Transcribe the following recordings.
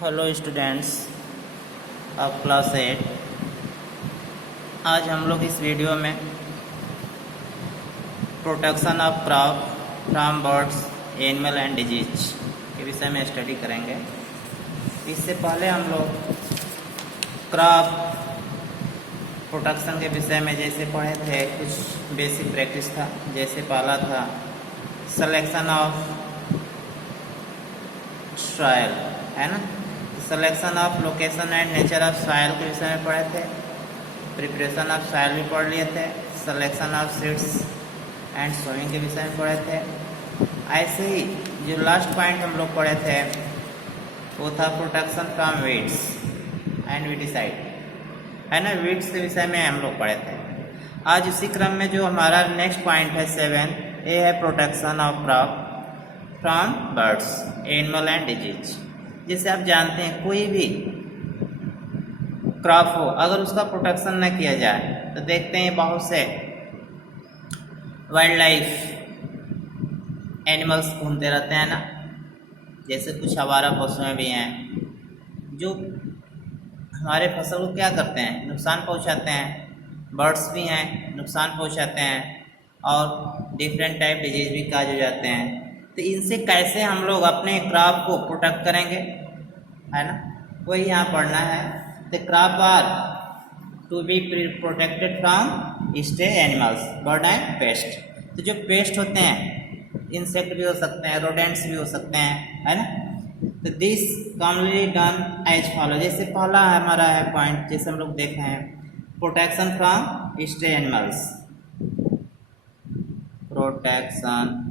Hello students of class 8। आज हम लोग इस वीडियो में protection of crop from birds animal and disease के विषय में स्टडी करेंगे। इससे पहले हम लोग क्रॉप प्रोटेक्शन के विषय में जैसे पढ़े थे, कुछ बेसिक प्रैक्टिस था। जैसे पहला था सिलेक्शन ऑफ सॉइल, है ना। Selection of location and nature of soil के विषय में पढ़े थे। प्रिपरेशन ऑफ सॉइल भी पढ़ लिए थे। Selection of seeds and sowing के विषय में पढ़े थे। ऐसे ही जो लास्ट पॉइंट हम लोग पढ़े थे वो था protection from weeds and weedicide, है ना। वीड्स के विषय में हम लोग पढ़े थे। आज इसी क्रम में जो हमारा नेक्स्ट पॉइंट है 7, ये है protection of crop from birds animal and disease. जैसे आप जानते हैं कोई भी क्रॉप हो, अगर उसका प्रोटेक्शन न किया जाए तो देखते हैं बहुत से वाइल्ड लाइफ एनिमल्स घूमते रहते हैं ना। जैसे कुछ आवारा पशुएं भी हैं जो हमारे फसल को क्या करते हैं, नुकसान पहुंचाते हैं। बर्ड्स भी हैं, नुकसान पहुंचाते हैं और डिफरेंट टाइप डिजीज भी काज हो जाते हैं। तो इनसे कैसे हम लोग अपने क्रॉप को प्रोटेक्ट करेंगे, है ना, वही यहाँ पढ़ना है। The crop are to be protected from stray animals bird and pest. तो जो पेस्ट होते हैं, इंसेक्ट भी हो सकते हैं, रोडेंट्स भी हो सकते हैं, है ना। तो this commonly done as follow. जैसे पहला हमारा है पॉइंट, जैसे हम लोग देखे हैं, protection from stray animals. Protection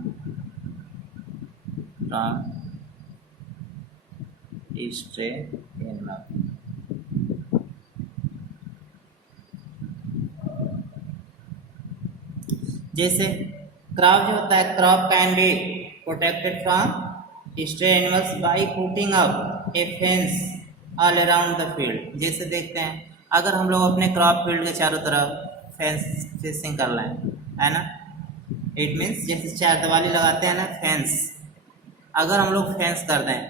from stay animal. जैसे क्रॉप जो होता है, crop can be protected from stray animals by putting up A fence all around the field. जैसे देखते हैं अगर हम लोग अपने क्रॉप फील्ड के चारों तरफ फेंसिंग कर लें, है ना। इट मीन्स जैसे चार दिवाली लगाते हैं ना, फेंस। अगर हम लोग फेंस कर दें,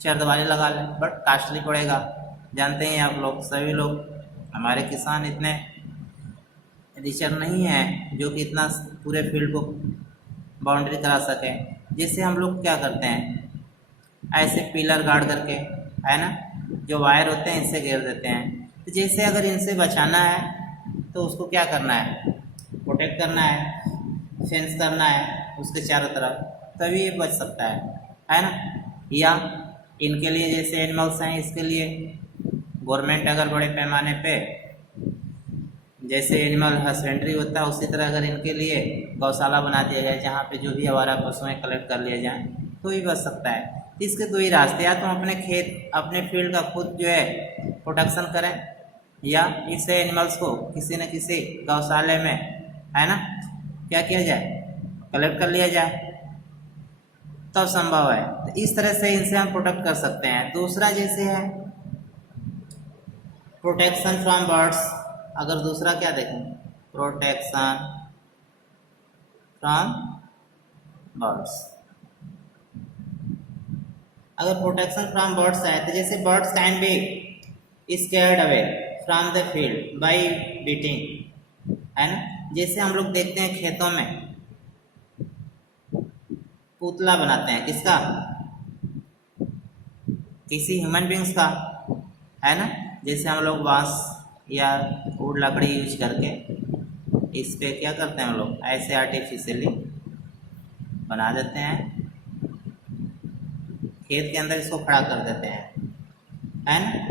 चार दिवाली लगा लें, बट कास्टली पड़ेगा। जानते हैं आप लोग, सभी लोग हमारे किसान इतने रिचर नहीं हैं जो कि इतना पूरे फील्ड को बाउंड्री करा सकें। जिससे हम लोग क्या करते हैं, ऐसे पिलर गाड़ करके, है ना, जो वायर होते हैं इनसे घेर देते हैं। तो जैसे अगर इनसे बचाना है तो उसको क्या करना है, प्रोटेक्ट करना है, फेंस करना है उसके चारों तरफ, तभी ये बच सकता है ना। या इनके लिए जैसे एनिमल्स हैं, इसके लिए गवर्नमेंट अगर बड़े पैमाने पे जैसे एनिमल हस्बेंड्री होता है, उसी तरह अगर इनके लिए गौशाला बना दिया जाए जहाँ पे जो भी आवारा पशुएं कलेक्ट कर लिए जाएं, तो ही बच सकता है। इसके दो ही रास्ते, या तो हम अपने खेत, अपने फील्ड का खुद जो है प्रोटेक्शन करें, या इस एनिमल्स को किसी न किसी गौशाले में, है ना, क्या किया जाए, कलेक्ट कर लिया जाए, तब संभव है। तो इस तरह से इनसे हम प्रोटेक्ट कर सकते हैं। दूसरा जैसे है प्रोटेक्शन फ्रॉम बर्ड्स। अगर दूसरा क्या देखें, प्रोटेक्शन फ्रॉम बर्ड्स। अगर प्रोटेक्शन फ्रॉम बर्ड्स है तो जैसे birds can be scared away from the field bye beating, है ना। जैसे हम लोग देखते हैं खेतों में पुतला बनाते हैं, किसका, किसी ह्यूमन बींग्स का, है ना। जैसे हम लोग बांस या वुड लकड़ी यूज करके इस पे क्या करते हैं, हम लोग ऐसे आर्टिफिशियली बना देते हैं, खेत के अंदर इसको खड़ा कर देते हैं, है ना।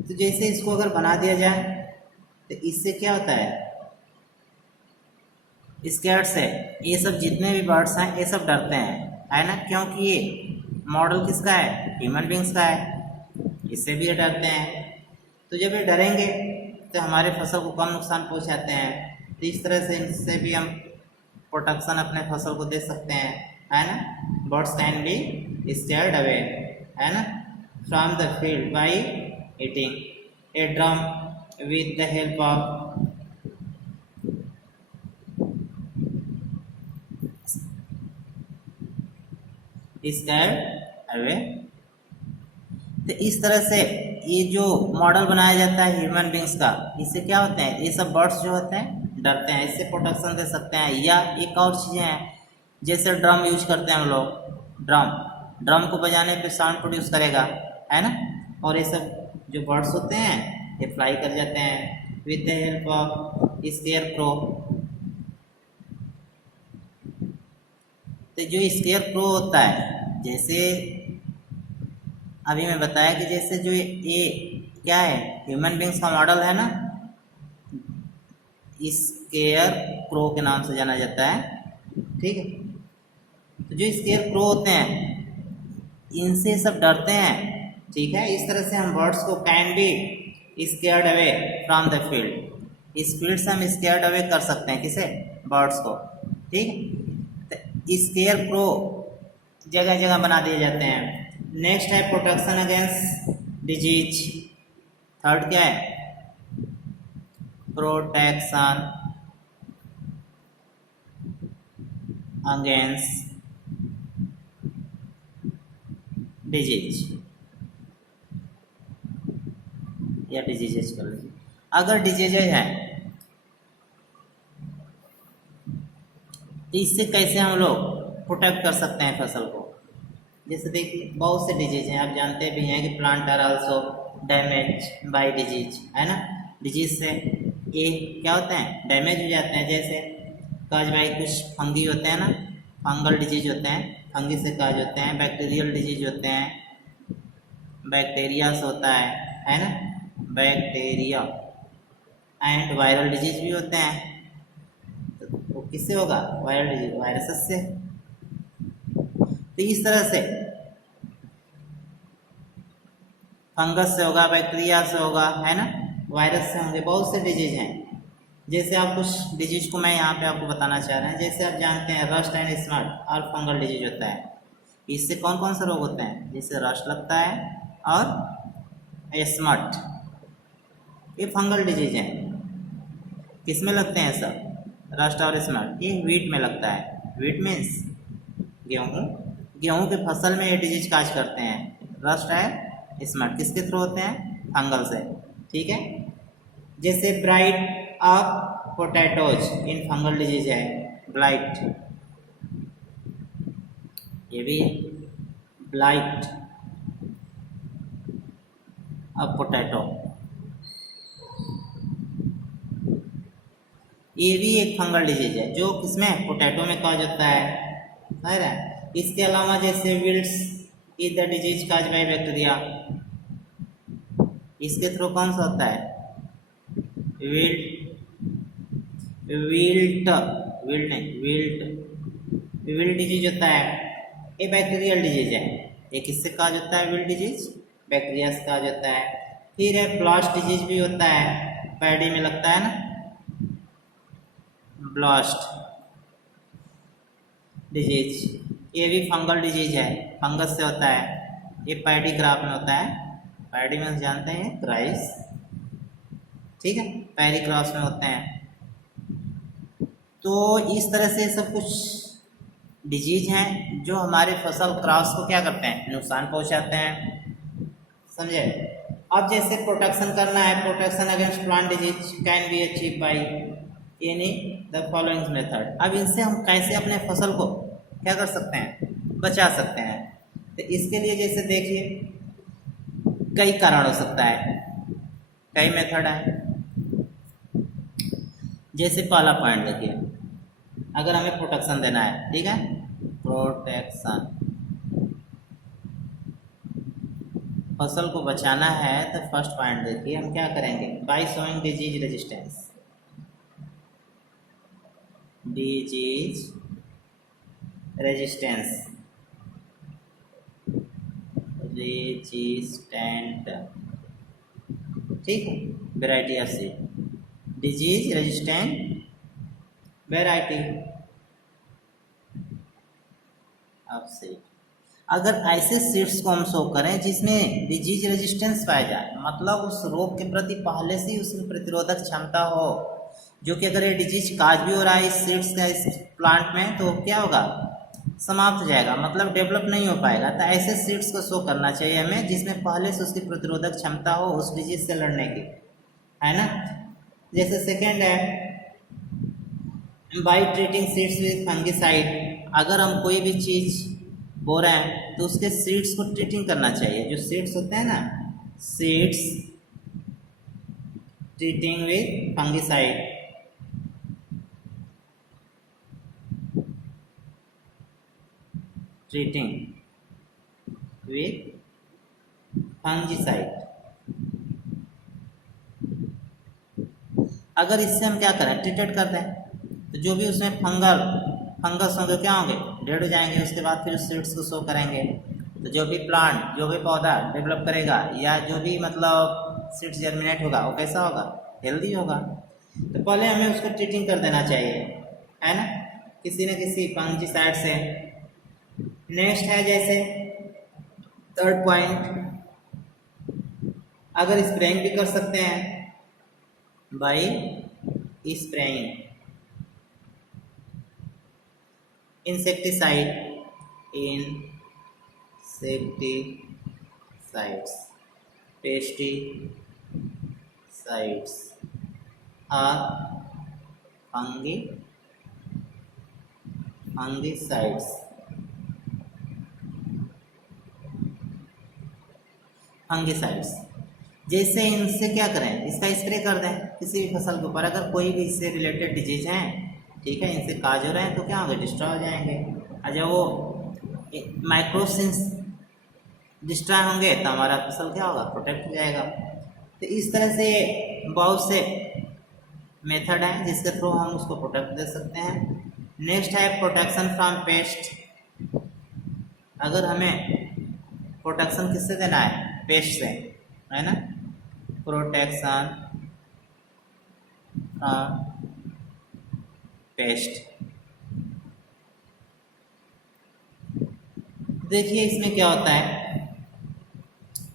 तो जैसे इसको अगर बना दिया जाए तो इससे क्या होता है, स्कैर्ड से ये सब जितने भी बर्ड्स हैं ये सब डरते हैं, है ना। क्योंकि ये मॉडल किसका है, ह्यूमन बींग्स का है, इससे भी ये डरते हैं। तो जब ये डरेंगे तो हमारे फसल को कम नुकसान पहुंचाते हैं। तो इस तरह से इनसे भी हम प्रोटेक्शन अपने फसल को दे सकते हैं, है ना। Birds can be scared away, है ना, from the field by eating A drum with the help of scared away. तो इस तरह से ये जो मॉडल बनाया जाता है ह्यूमन बींग्स का, इससे क्या होते हैं, ये सब बर्ड्स जो होते हैं डरते हैं, इससे प्रोटेक्शन दे सकते हैं। या एक और चीज़ें हैं, जैसे ड्रम यूज करते हैं हम लोग, ड्रम को बजाने पे साउंड प्रोड्यूस करेगा, है ना। और ये सब जो बर्ड्स होते हैं ये फ्लाई कर जाते हैं with the help of square crow. तो जो स्केयर क्रो होता है, जैसे अभी मैं बताया कि जैसे जो ये क्या है ह्यूमन बींग्स का मॉडल है ना, स्केयर क्रो के नाम से जाना जाता है, ठीक है। तो जो स्केयर क्रो होते हैं इनसे सब डरते हैं, ठीक है। इस तरह से हम बर्ड्स को can be scared away from the field, इस फील्ड से हम स्केयर्ड अवे कर सकते हैं किसे, बर्ड्स को, ठीक है। तो स्केयर क्रो जगह जगह बना दिए जाते हैं। नेक्स्ट है प्रोटेक्शन अगेंस्ट डिजीज। थर्ड क्या है, प्रोटेक्शन अगेंस्ट डिजीज या डिजीजेज कर लीजिए। अगर डिजीजेज है तो इससे कैसे हम लोग प्रोटेक्ट कर सकते हैं फसल को। जैसे देखिए बहुत से डिजीज हैं, आप जानते भी हैं कि plant are also damage by disease, है ना। डिजीज से ये क्या होते हैं, डैमेज हो जाते हैं। जैसे काज बाई कुछ फंगी होते हैं ना, फंगल डिजीज होते हैं, फंगी से काज होते हैं। बैक्टीरियल डिजीज होते हैं, बैक्टीरिया से होता है ना, बैक्टीरिया। एंड वायरल डिजीज भी होते हैं, तो वो किससे होगा, वायरल डिजीज वायरसेस से। तो इस तरह से फंगस से होगा, बैक्टीरिया से होगा, है ना, वायरस से होंगे, बहुत से डिजीज हैं। जैसे आप कुछ डिजीज को मैं यहाँ पे आपको बताना चाह रहे हैं। जैसे आप जानते हैं रस्ट एंड स्मट और फंगल डिजीज होता है, इससे कौन कौन से रोग होते हैं, जैसे रस्ट लगता है और स्मट, ये फंगल डिजीज हैं। किस में लगते हैं सब, रस्ट और स्मट, ये व्हीट में लगता है। व्हीट मीन्स गेहूँ के फसल में ये डिजीज काज करते हैं। रस्ट है स्मट किसके थ्रू होते हैं, फंगल से, ठीक है। जैसे bright of potatoes in fungal disease है, ब्लाइट, ये भी ब्लाइट ऑफ पोटैटो, ये भी एक फंगल डिजीज है जो किसमें, पोटैटो में काज होता है। इसके अलावा जैसे wilts is the disease cause by bacteria, इसके थ्रू कौन सा होता है, विल्ट डिजीज होता है, ये बैक्टीरियल डिजीज है। ये किससे काज होता है, विल्ट डिजीज बैक्टीरिया से काज होता है। फिर है ब्लास्ट डिजीज भी होता है, पैडी में लगता है ना, ब्लास्ट डिजीज, ये भी फंगल डिजीज है, फंगस से होता है। ये पैडी क्रॉप में होता है, पैडी में जानते हैं क्राइस, ठीक है, पैडी क्रॉप्स में होते हैं। तो इस तरह से सब कुछ डिजीज हैं जो हमारे फसल क्रॉप्स को क्या करते हैं, नुकसान पहुंचाते हैं, समझे। अब जैसे प्रोटेक्शन करना है, protection against plant disease can be achieve by any the following method. अब इनसे हम कैसे अपने फसल को क्या कर सकते हैं, बचा सकते हैं। तो इसके लिए जैसे देखिए कई कारण हो सकता है, कई मेथड है। जैसे पहला पॉइंट देखिए, अगर हमें प्रोटेक्शन देना है, ठीक है, प्रोटेक्शन, फसल को बचाना है, तो फर्स्ट पॉइंट देखिए हम क्या करेंगे, by showing disease resistance, disease resistance, resistant, ठीक है, variety of seed, disease resistant variety of seed. अगर ऐसे सीड्स को हम शो करें जिसमें डिजीज रेजिस्टेंस पाया जाए, मतलब उस रोग के प्रति पहले से ही उसमें प्रतिरोधक क्षमता हो, जो कि अगर ये डिजीज काज भी हो रहा है इस सीड्स का, इस प्लांट में, तो क्या होगा, समाप्त हो जाएगा, मतलब डेवलप नहीं हो पाएगा। तो ऐसे सीड्स को शो करना चाहिए हमें जिसमें पहले से उसकी प्रतिरोधक क्षमता हो उस डिजीज से लड़ने की, है ना। जैसे सेकेंड है by treating seeds with fungicide. अगर हम कोई भी चीज बो रहे हैं तो उसके सीड्स को ट्रीटिंग करना चाहिए। जो सीड्स होते हैं ना, seeds treating with fungicide, treating with fungicide. अगर इससे हम क्या करें, ट्रीटेड कर दें, तो जो भी उसमें फंगस होंगे क्या होंगे, डेड हो जाएंगे। उसके बाद फिर सीड्स को शो करेंगे। तो जो भी प्लांट, जो भी पौधा डेवलप करेगा या जो भी मतलब सीड्स जर्मिनेट होगा वो कैसा होगा, हेल्दी होगा। तो पहले हमें उसको ट्रीटिंग कर देना चाहिए, है ना, किसी न किसी फंगिसाइड से। नेक्स्ट है जैसे थर्ड पॉइंट, अगर स्प्रेइंग भी कर सकते हैं by spraying insecticide, insecticides, pesticides are fungicides। Fungicides जैसे इनसे क्या करें, इसका स्प्रे कर दें किसी भी फसल के ऊपर। अगर कोई भी इससे रिलेटेड डिजीज हैं, ठीक है, इनसे काज हो रहे हैं तो क्या होगा, डिस्ट्रॉय हो जाएंगे। और जब वो माइक्रोसिंस डिस्ट्रॉय होंगे तो हमारा फसल क्या होगा, प्रोटेक्ट हो जाएगा। तो इस तरह से बहुत से मेथड हैं जिसके थ्रू हम उसको प्रोटेक्ट दे सकते हैं। नेक्स्ट है प्रोटेक्शन फ्रॉम पेस्ट। अगर हमें प्रोटेक्शन किससे देना है, पेस्ट से, है ना, प्रोटेक्शन फ्रॉम पेस्ट। देखिए इसमें क्या होता है,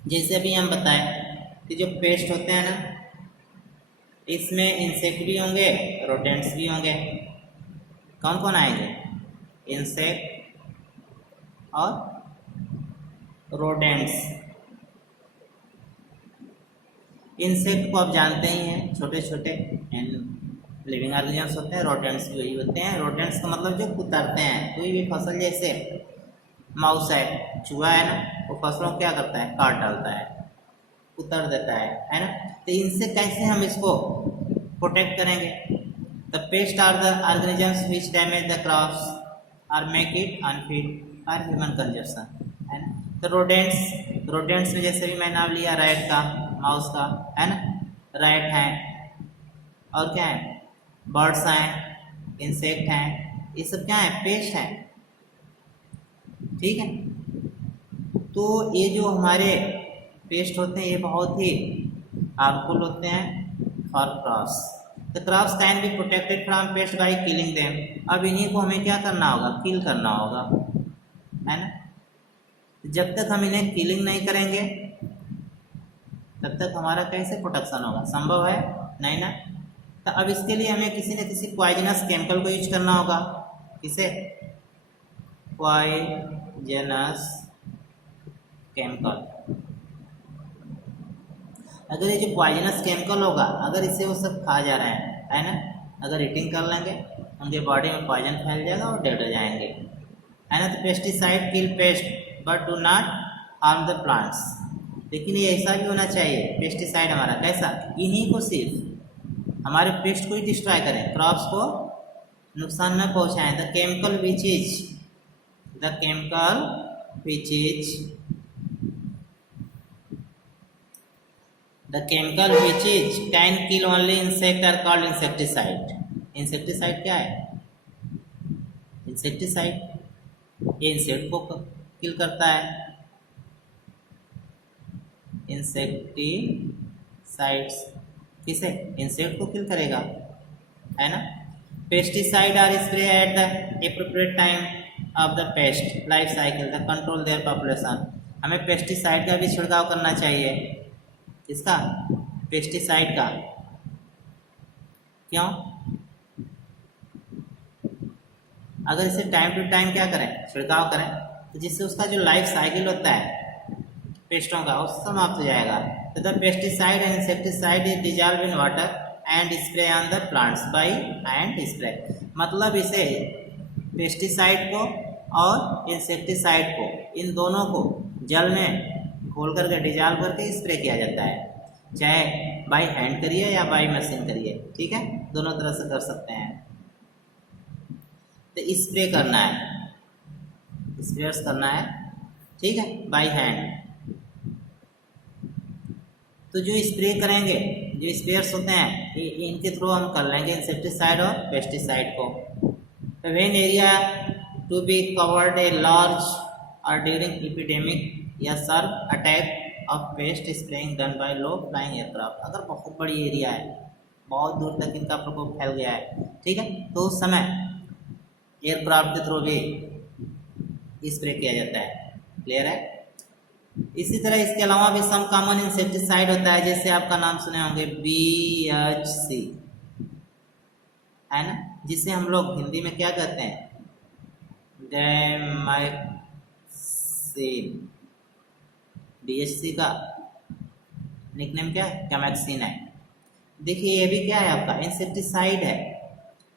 जैसे अभी हम बताएं कि जो पेस्ट होते हैं ना, इसमें इंसेक्ट भी होंगे, रोडेंट्स भी होंगे। कौन कौन आएंगे, इंसेक्ट और रोडेंट्स। इंसेक्ट को आप जानते ही हैं, छोटे छोटे लिविंग ऑर्गेनिजम्स होते हैं। रोडेंट्स भी वही होते हैं। रोडेंट्स का मतलब जो कुतरते हैं, कोई भी फसल, जैसे माउस है, चूहा है ना, वो फसलों को क्या करता है, काट डालता है, कुतर देता है ना। तो इनसे कैसे हम इसको प्रोटेक्ट करेंगे। The pest are the organisms which damage the crops और make it unfit for human consumption, है ना। तो रोडेंट्स में जैसे भी मैं नाम लिया, रैट का, माउस का, है ना, रैट है, और क्या है, बर्ड्स हैं, इंसेक्ट हैं, ये सब क्या है, पेस्ट हैं, ठीक है। तो ये जो हमारे पेस्ट होते हैं ये बहुत ही हार्मफुल होते हैं for crops. The crops can be protected from paste by killing them. अब इन्हीं को हमें क्या करना होगा, किल करना होगा, है ना। जब तक हम इन्हें किलिंग नहीं करेंगे तब तक हमारा कैसे प्रोटेक्शन होगा, संभव है नहीं ना। तो अब इसके लिए हमें किसी न किसी पॉइजनस केमिकल को यूज करना होगा। किसे, पॉइजनस केमिकल। अगर ये जो पॉइजनस केमिकल होगा, अगर इसे वो सब खा जा रहे हैं, है ना, अगर ईटिंग कर लेंगे उनके बॉडी में पॉइजन फैल जाएगा और डेड हो जाएंगे, है ना। तो pesticide kill paste but do not harm the plants. लेकिन ये ऐसा भी होना चाहिए, पेस्टिसाइड हमारा कैसा, इन्हीं को सिर्फ हमारे पेस्ट को ही डिस्ट्रॉय करें, क्रॉप्स को नुकसान न पहुंचाएं। The chemical which is can kill only insect are called insecticide. Insecticide क्या है, इंसेक्टिसाइड ये इंसेक्ट को किल करता है। इंसेक्टिसाइड्स किसे, इंसेक्ट को किल करेगा, है ना। Pesticide are spray at the appropriate time of the pest life cycle the control their population. हमें पेस्टिसाइड का भी छिड़काव करना चाहिए, इसका, पेस्टिसाइड का। क्यों, अगर इसे टाइम टू टाइम क्या करें, छिड़काव करें, तो जिससे उसका जो लाइफ साइकिल होता है पेस्टों का, वो समाप्त हो जाएगा। तो the pesticide and insecticide is dissolve in water and spray on the plants by hand spray. मतलब इसे पेस्टिसाइड को और इंसेक्टिसाइड को, इन दोनों को जल में घोल करके डिजॉल्व करके स्प्रे किया जाता है, चाहे बाई हैंड करिए या बाई मशीन करिए, ठीक है, दोनों तरह से कर सकते हैं। तो स्प्रे करना है, स्प्रेयर्स करना है, ठीक है, बाई हैंड। तो जो स्प्रे करेंगे, जो स्प्रेयर्स होते हैं, इनके थ्रू हम कर लेंगे इंसेक्टिसाइड और पेस्टिसाइड को। तो when area to be covered a large और ड्यूरिंग एपिडेमिक या severe attack of pest spraying done by low flying aircraft. अगर बहुत बड़ी एरिया है, बहुत दूर तक इनका प्रकोप फैल गया है, ठीक है, तो उस समय एयरक्राफ्ट के थ्रू भी स्प्रे किया जाता है। क्लियर है? इसी तरह इसके अलावा भी सम कॉमन इंसेक्टिसाइड होता है, जैसे आपका नाम सुने होंगे BHC, है ना, जिसे हम लोग हिंदी में क्या कहते हैं, गैमाक्सिन। BHC का निकनेम क्या है, गैमाक्सिन है। देखिए ये भी क्या है, आपका इंसेक्टिसाइड है।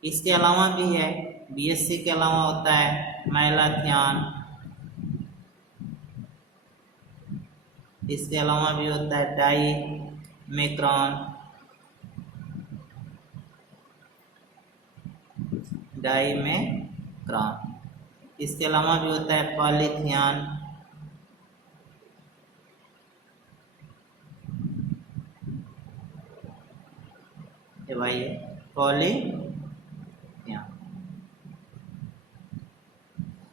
इसके अलावा भी है, BHC के अलावा होता है मैलाथियान, इसके अलावा भी होता है डाइमेक्रॉन, इसके अलावा भी होता है पॉलीथियान, ये भाई पॉलीथियान।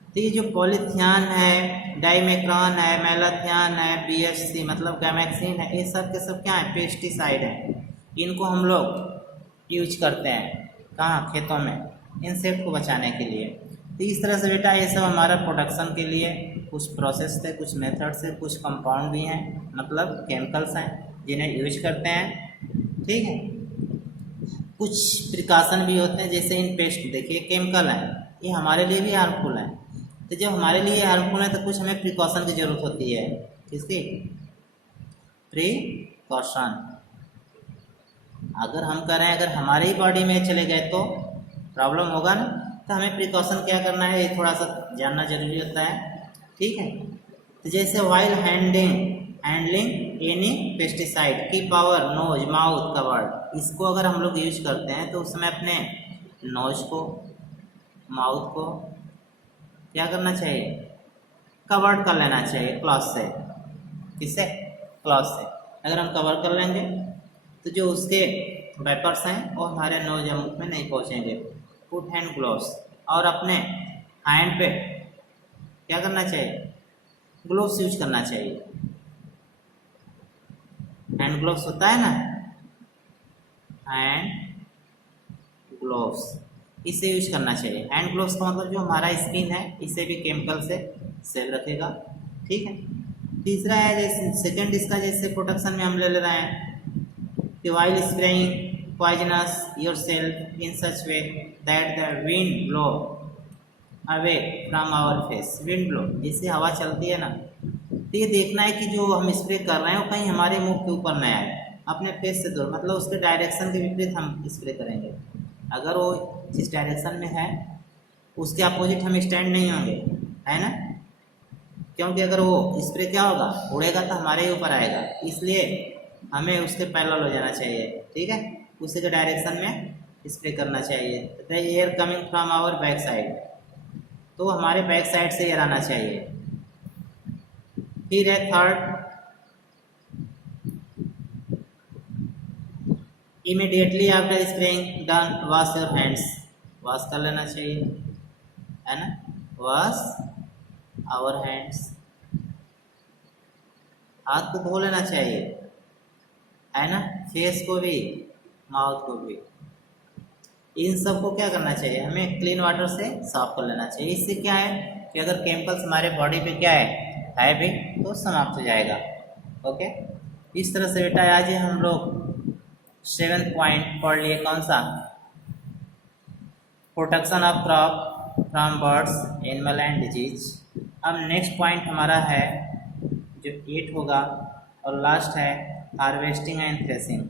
तो ये जो पॉलीथियान है, डाइमेक्रॉन है, मैलाथियान है, BHC मतलब गैमाक्सिन है, ये सब के सब क्या है, पेस्टिसाइड है। इनको हम लोग यूज करते हैं कहाँ, खेतों में, इंसेक्ट को बचाने के लिए। तो इस तरह से बेटा ये सब हमारा प्रोडक्शन के लिए कुछ प्रोसेस थे, कुछ मेथड्स है, कुछ कंपाउंड भी हैं, मतलब केमिकल्स हैं जिन्हें यूज करते हैं, ठीक है। कुछ प्रिकॉशन भी होते हैं, जैसे इन पेस्ट, देखिए केमिकल है, ये हमारे लिए भी हार्मफुल है। तो जब हमारे लिए हार्मफुल है तो कुछ हमें प्रिकॉशन की ज़रूरत होती है। किसकी? प्रिकॉशन। अगर हम करें, अगर हमारे ही बॉडी में चले गए तो प्रॉब्लम होगा ना, तो हमें प्रिकॉशन क्या करना है, ये थोड़ा सा जानना जरूरी होता है, ठीक है। तो जैसे while handling any pesticide, keep our nose mouth covered. इसको अगर हम लोग यूज करते हैं तो उसमें अपने नोज को, माउथ को क्या करना चाहिए, कवर्ड कर लेना चाहिए क्लॉथ से। किससे? क्लॉथ से। अगर हम कवर कर लेंगे तो जो उसके वेपर्स हैं वो हमारे नोज या मुख में नहीं पहुंचेंगे। पुट हैंड ग्लोव्स, और अपने हैंड पे क्या करना चाहिए, ग्लोव्स यूज करना चाहिए। हैंड ग्लोव्स होता है ना, हैंड ग्लोव्स, इसे यूज करना चाहिए। हैंड ग्लोव्स का मतलब जो हमारा स्किन है इसे भी केमिकल से सेव रखेगा, ठीक है। तीसरा है जैसे सेकंड इसका, जैसे प्रोटेक्शन में हम ले रहे हैं कि while spraying poisonous yourself in such way that the wind blow away from our face। wind blow, जिससे हवा चलती है ना, तो ये देखना है कि जो हम स्प्रे कर रहे हैं वो कहीं हमारे मुंह के ऊपर न आए, अपने फेस से दूर, मतलब उसके डायरेक्शन के विपरीत हम स्प्रे करेंगे। अगर वो जिस डायरेक्शन में है उसके अपोजिट हम स्टैंड नहीं होंगे, है ना, क्योंकि अगर वो स्प्रे क्या होगा, उड़ेगा तो हमारे ही ऊपर आएगा, इसलिए हमें उसके पैरेलल हो जाना चाहिए, ठीक है, उसी के डायरेक्शन में स्प्रे करना चाहिए। The air coming from our back side, तो हमारे बैक साइड से एयर आना चाहिए। फिर है third, immediately after spraying done wash your hands, wash कर लेना चाहिए, है ना, वॉश आवर हैंड्स, हाथ को धो लेना चाहिए, है ना, फेस को भी, माउथ को भी। इन सब को क्या करना चाहिए, हमें क्लीन वाटर से साफ कर लेना चाहिए। इससे क्या है कि अगर केमिकल्स हमारे बॉडी पे क्या है भी, तो समाप्त हो जाएगा। ओके, इस तरह से बेटा आज हम लोग 7th पॉइंट पढ़ लिए, कौन सा, protection of crop from birds animal and disease. अब नेक्स्ट पॉइंट हमारा है जो 8 होगा और लास्ट है harvesting and threshing.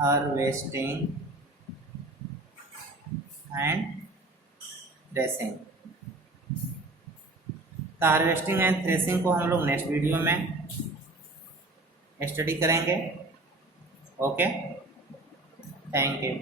Harvesting and threshing. तो हार्वेस्टिंग एंड थ्रेसिंग को हम लोग नेक्स्ट वीडियो में स्टडी करेंगे। Okay, thank you.